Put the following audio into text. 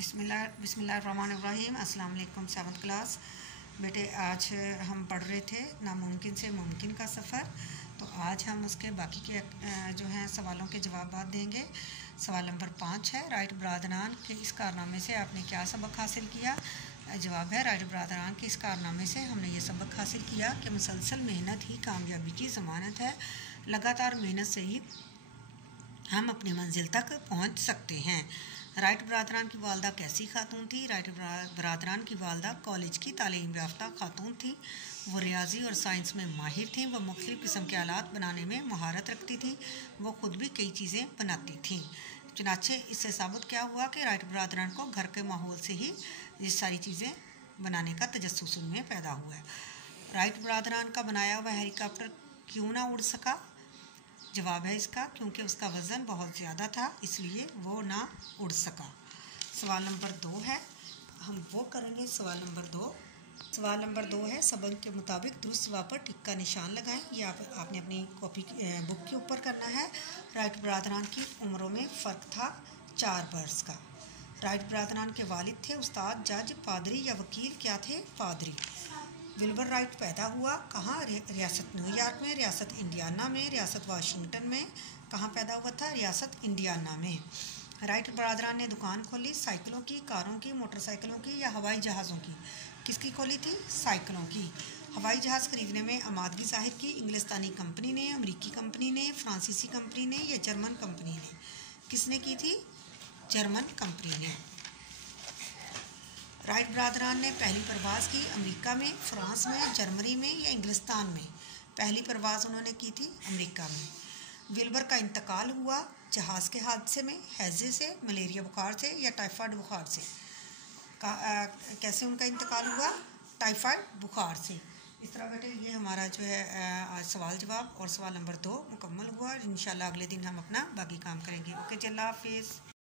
बिस्मिल्लाहिर्रहमानिर्रहीम। अस्सलाम वालेकुम। 7th क्लास बेटे, आज हम पढ़ रहे थे नामुमकिन से मुमकिन का सफ़र। तो आज हम उसके बाकी के जो हैं सवालों के जवाब देंगे। सवाल नंबर 5 है, राइट बरादरान के इस कारनामे से आपने क्या सबक हासिल किया। जवाब है, राइट बरादरान के इस कारनामे से हमने ये सबक हासिल किया कि मुसलसल मेहनत ही कामयाबी की ज़मानत है। लगातार मेहनत से ही हम अपनी मंजिल तक पहुंच सकते हैं। राइट बरादरान की वालदा कैसी खातून थी। राइट बरादरान की वालदा कॉलेज की तालीम याफ्ता खातून थी। वो रियाजी और साइंस में माहिर थीं। वह मुख्तलिफ़ किस्म के आलात बनाने में महारत रखती थी। वो ख़ुद भी कई चीज़ें बनाती थीं। चुनाचे इससे साबित क्या हुआ कि राइट बरादरान को घर के माहौल से ही ये सारी चीज़ें बनाने का तजस्सुस उनमें पैदा हुआ है। राइट बरादरान का बनाया हुआ हेलीकॉप्टर क्यों ना उड़ सका। जवाब है इसका, क्योंकि उसका वज़न बहुत ज़्यादा था, इसलिए वो ना उड़ सका। सवाल नंबर 2 है, हम वो करेंगे। सवाल नंबर दो है, सबक के मुताबिक दुरुस्त जवाब पर टिक का निशान लगाएं। ये आपने अपनी कॉपी बुक के ऊपर करना है। राइट बरादरान की उम्रों में फ़र्क था 4 बरस का। राइट बरादरान के वालिद थे उस्ताद, जज, पादरी या वकील। क्या थे? पादरी। विल्बर राइट पैदा हुआ कहाँ? रियासत न्यूयॉर्क में, रियासत इंडियाना में, रियासत वाशिंगटन में। कहाँ पैदा हुआ था? रियासत इंडियाना में। राइट बरादरान ने दुकान खोली, साइकिलों की, कारों की, मोटरसाइकिलों की या हवाई जहाज़ों की। किसकी खोली थी? साइकिलों की। हवाई जहाज़ खरीदने में आमादगी ज़ाहिर की इंग्लिस्तानी कंपनी ने, अमरीकी कंपनी ने, फ्रांसीसी कंपनी ने या जर्मन कंपनी ने। किसने की थी? जर्मन कंपनी ने। राइट बरादरान ने पहली परवाज़ की अमेरिका में, फ्रांस में, जर्मनी में या इंग्लिस्तान में। पहली परवाज़ उन्होंने की थी अमेरिका में। विल्बर का इंतकाल हुआ जहाज़ के हादसे में, हैजे से, मलेरिया बुखार से या टाइफाइड बुखार से। कैसे उनका इंतकाल हुआ? टाइफाइड बुखार से। इस तरह बेटे ये हमारा जो है आज सवाल जवाब और सवाल नंबर 2 मुकम्मल हुआ। इंशाल्लाह अगले दिन हम अपना बाकी काम करेंगे। ओके जी, अल्लाह हाफिज़।